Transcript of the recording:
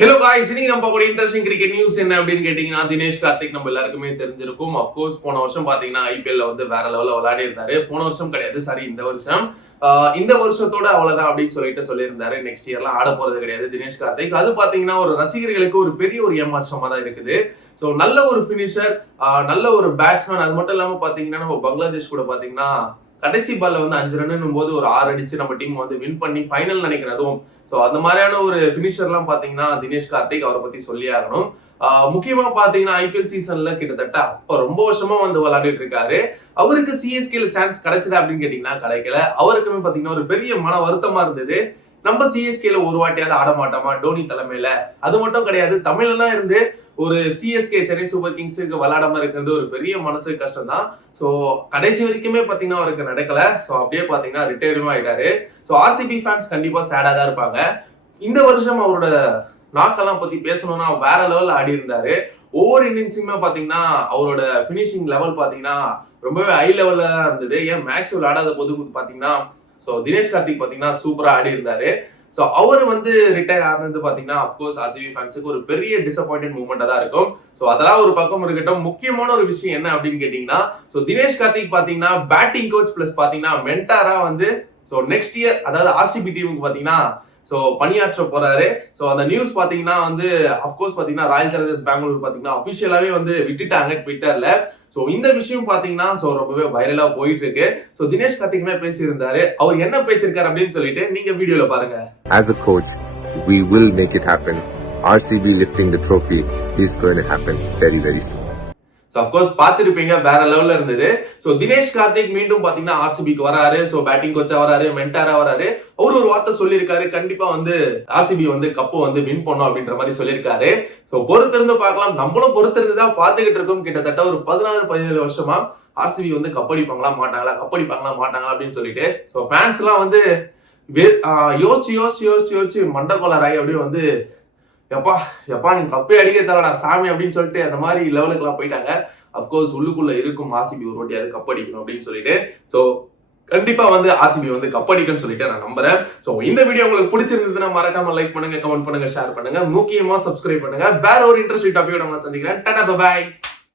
Hello guys, இன்னைக்கு நம்ம பார்க்கக்கூடிய இன்ட்ரெஸ்டிங் கிரிக்கெட் நியூஸ் என்ன அப்படின்னு கேட்டீங்கன்னா, தினேஷ் கார்த்திக் நம்ம எல்லாருக்குமே தெரிஞ்சிருக்கும். அப்கோர்ஸ் போன வருஷம் பாத்தீங்கன்னா ஐபிஎல்ல வந்து வேற லெவல்ல விளையாடி இருந்தாரு. போன வருஷம் கிடையாது, சாரி இந்த வருஷம். இந்த வருஷத்தோட அவ்வளவுதான் அப்படின்னு சொல்லியிருந்தாரு. நெக்ஸ்ட் இயர்லாம் ஆட போறது கிடையாது தினேஷ் கார்த்திக். அது பாத்தீங்கன்னா ஒரு ரசிகர்களுக்கு ஒரு பெரிய ஒரு ஏமாற்றமா தான் இருக்குது. ஸோ நல்ல ஒரு பினிஷர், நல்ல ஒரு பேட்ஸ்மேன். அது மட்டும் இல்லாம பாத்தீங்கன்னா நம்ம பங்களாதேஷ் கூட பாத்தீங்கன்னா கடைசி பால்ல வந்து 5 ரன் போது ஒரு 6 அடிச்சு நம்ம டீம் வந்து வின் பண்ணி ஃபைனல் நினைக்கிறதும். ஸோ அந்த மாதிரியான ஒரு பினிஷர்லாம் பாத்தீங்கன்னா தினேஷ் கார்த்திக், அவரை பத்தி சொல்லி ஆகணும். முக்கியமா பாத்தீங்கன்னா ஐபிஎல் சீசன்ல கிட்டத்தட்ட அப்ப ரொம்ப வருஷமா வந்து விளையாடிட்டு இருக்காரு. அவருக்கு சிஎஸ்கேல சான்ஸ் கிடைச்சதா அப்படின்னு கேட்டீங்கன்னா கிடைக்கல. அவருக்குமே பாத்தீங்கன்னா ஒரு பெரிய மன வருத்தமா இருந்தது. நம்ம சிஎஸ்கேல ஒரு வாட்டியாவது ஆட மாட்டோமா டோனி தலைமையில? அது மட்டும் கிடையாது, தமிழ்லாம் இருந்து ஒரு சிஎஸ்கே சென்னை சூப்பர் கிங்ஸுக்கு விளையாடாம இருக்கிறது ஒரு பெரிய மனசு கஷ்டம் தான். ஸோ கடைசி வரைக்குமே பாத்தீங்கன்னா அவருக்கு நடக்கல. ஸோ அப்படியே பாத்தீங்கன்னா ரிட்டையரும் ஆயிட்டாரு. ஸோ ஆர்சிபி ஃபேன்ஸ் கண்டிப்பா சேடா தான் இருப்பாங்க. இந்த வருஷம் அவரோட நாக்கெல்லாம் பத்தி பேசணும்னா வேற லெவல்ல ஆடி இருந்தாரு. ஒவ்வொரு இன்னிங்ஸுமே பாத்தீங்கன்னா அவரோட பினிஷிங் லெவல் பாத்தீங்கன்னா ரொம்பவே ஹை லெவல்ல தான் இருந்தது. ஏன் மேட்ச் விளையாடாத போது பாத்தீங்கன்னா தினேஷ் கார்த்திக் பாத்தீங்கன்னா சூப்பரா ஆடி இருந்தாரு. சோ அவர் வந்து ரிட்டையர் ஆனது பாத்தீங்கன்னா அப்கோர்ஸ் ஆர்சிபி ஃபேன்ஸுக்கு ஒரு பெரிய டிசப்பாயின்மெண்ட் மூமெண்டா தான் இருக்கும். சோ அதெல்லாம் ஒரு பக்கம் இருக்கட்டும். முக்கியமான ஒரு விஷயம் என்ன அப்படின்னு கேட்டீங்கன்னா, தினேஷ் கார்த்திக் பாத்தீங்கன்னா பேட்டிங் கோச் பிளஸ் பாத்தீங்கன்னா மென்டாரா வந்து நெக்ஸ்ட் இயர், அதாவது ஆர்சிபி டீமுக்கு பாத்தீங்கன்னா பணியாற்ற போறாரு. அந்த நியூஸ் பாத்தீங்கன்னா வந்து அப்கோர்ஸ் பாத்தீங்கன்னா ராயல் சேலஞ்சர்ஸ் பெங்களூர் பாத்தீங்கன்னா அபிஷியலாவே வந்து விட்டுட்டாங்க ட்விட்டர்ல. இந்த விஷயம் பாத்தீங்கன்னா ரொம்பவே வைரலா போயிட்டு இருக்கு. தினேஷ் கார்த்திக்மே பேசியிருந்தாரு. அவர் என்ன பேசியிருக்காரு அப்படின்னு சொல்லிட்டு நீங்க வீடியோல பாருங்க. As a coach, we will make it happen. RCB lifting the trophy is going to happen very, very soon. Of course பாத்திருப்பீங்க, வேற லெவல்ல இருந்தது. தினேஷ் கார்த்திக் மீண்டும் பாத்தீங்கன்னா ஆர்சிபிக்கு வராரு. பேட்டிங் கோச்சா வராரு, மென்டாரா வராரு. அவர் ஒரு வார்த்தை சொல்லியிருக்காரு, கண்டிப்பா வந்து ஆர்சிபி வந்து கப்பு வந்து வின் பண்ணும் அப்படின்ற மாதிரி சொல்லியிருக்காரு. பொறுத்திருந்து பார்க்கலாம். நம்மளும் பொறுத்திருந்து தான் பாத்துக்கிட்டு இருக்கோம். கிட்டத்தட்ட ஒரு 16-17 வருஷமா ஆர்சிபி வந்து கப்படிப்பாங்களா மாட்டாங்களா அப்படின்னு சொல்லிட்டு ஃபேன்ஸ் எல்லாம் வந்து யோசிச்சு மண்டகோளராகி அப்படியே வந்து எப்பா நீங்க கப்பே அடிக்க தரடா சாமி அப்படின்னு சொல்லிட்டு அந்த மாதிரி லெவலுக்கு எல்லாம் போயிட்டாங்க. அப்கோர்ஸ் உள்ளுக்குள்ள இருக்கும் ஆர்சிபி ஒரு வாட்டியாவது கப்படிக்கணும் அப்படின்னு சொல்லிட்டு. கண்டிப்பா வந்து ஆர்சிபி வந்து கப்படிக்கும்னு சொல்லிட்டு நான் நம்புறேன். இந்த வீடியோ உங்களுக்கு பிடிச்சிருந்ததுன்னா மறக்காம லைக் பண்ணுங்க, கமெண்ட் பண்ணுங்க, ஷேர் பண்ணுங்க, முக்கியமா சப்ஸ்கிரைப் பண்ணுங்க. வேற ஒரு இன்ட்ரெஸ்டிங் டாபிக் நம்ம சந்திக்கிறேன். Tata bye.